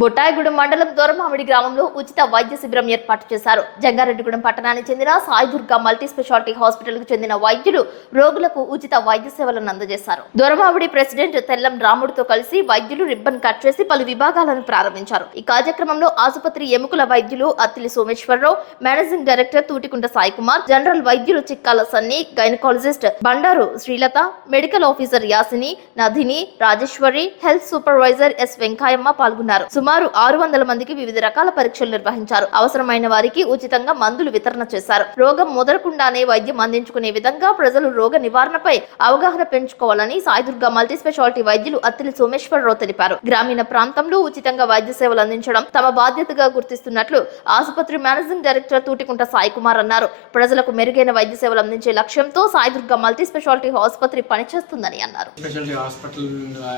బొట్టాయిగూడెం మండలం దొరమామిడి గ్రామంలో ఉచిత వైద్య శిబిరం ఏర్పాటు చేశారు. జంగారెడ్డిగూడెం పట్టణానికి చెందిన సాయిదుర్గ మల్టీ స్పెషాలిటీ హాస్పిటల్ కు చెందిన వైద్యులు రోగులకు ఉచిత వైద్య సేవలను అందజేశారు. దొరమామిడి ప్రెసిడెంట్ తెల్లం రాముడితో కలిసి వైద్యులు రిబ్బన్ కట్ చేసి పలు విభాగాలను ప్రారంభించారు. ఈ కార్యక్రమంలో ఆసుపత్రి ఎముకల వైద్యులు Attili Someswara Rao, managing director Tootikunta Saikumar, general వైద్యులు Chikkala Sunny, gynaecologist Bandaru Srilatha, medical officer Yasini, Nadhini, Rajeswari, health supervisor S Venkayamma పాల్గొన్నారు. సుమారు 600 మందికి వివిధ రకాల పరీక్షలు నిర్వహించారు. అవసరమైన వారికి ఉచితంగా మందులు వితరణ చేశారు. రోగం మొదలకుండానే వైద్యం అందించుకునే విధంగా ప్రజలు రోగ నివారణపై అవగాహన పెంచుకోవాలని సాయిదుర్గ మల్టీ స్పెషాలిటీ వైద్యులు అత్తిలి సోమేశ్వరరావు తెలిపారు. గ్రామీణ ప్రాంతంలో ఉచితంగా వైద్య సేవలు అందించడం తమ బాధ్యతగా గుర్తిస్తున్నట్లు ఆసుపత్రి మేనేజింగ్ డైరెక్టర్ తూటికుంట సాయికుమార్ అన్నారు. ప్రజలకు మెరుగైన వైద్య సేవలు అందించే లక్ష్యంతో సాయిదుర్గ మల్టీ స్పెషాలిటీ ఆసుపత్రి పనిచేస్తుందని అన్నారు. స్పెషాలిటీ హాస్పిటల్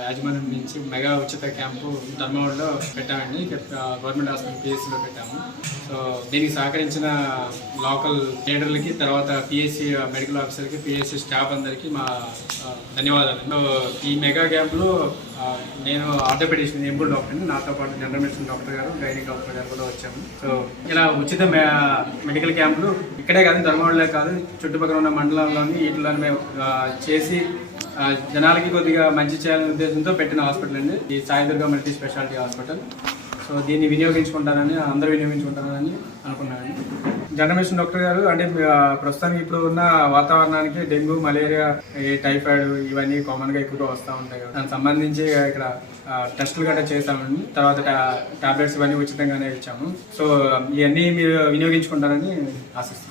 యాజమాన్యం నుంచి మెగా ఉచిత క్యాంపు ధర్మవరంలో పెట్టామండి. గవర్నమెంట్ హాస్పిటల్ పిఎస్సిలో పెట్టాము. సో దీనికి సహకరించిన లోకల్ లీడర్లకి, తర్వాత పిఎస్సి మెడికల్ ఆఫీసర్కి, పిఎస్సి స్టాఫ్ అందరికీ మా ధన్యవాదాలు. ఈ మెగా క్యాంపులో నేను ఆర్థోపెడిషన్ ఎంబుల్ డాక్టర్ని, నాతో పాటు జనరల్ మెడిసిన్ డాక్టర్ గారు, గైనిక్ డాక్టర్ గారు కూడా వచ్చాము. సో ఇలా ఉచిత మెడికల్ క్యాంపులు ఇక్కడే కాదు, ధర్మవరంలో కాదు, చుట్టుపక్కల ఉన్న మండలంలోని వీటిలో మేము చేసి జనాలకి కొద్దిగా మంచి చేయాలనే ఉద్దేశంతో పెట్టిన హాస్పిటల్ అండి ఈ Sai Durga multi speciality hospital. So దీన్ని వినియోగించుకుంటారని, అందరూ వినియోగించుకుంటారని అనుకున్నాను. జనరల్ మెడిసిన్ డాక్టర్ గారు అంటే ప్రస్తుతానికి ఇప్పుడు ఉన్న వాతావరణానికి డెంగ్యూ, మలేరియా, టైఫాయిడ్ ఇవన్నీ కామన్గా ఎక్కువగా వస్తూ ఉంటాయి కదా, దానికి సంబంధించి ఇక్కడ టెస్టులు గట్రా చేసామండి. తర్వాత టాబ్లెట్స్ ఇవన్నీ ఉచితంగానే ఇచ్చాము. సో ఇవన్నీ మీరు వినియోగించుకుంటారని ఆశిస్తున్నాను.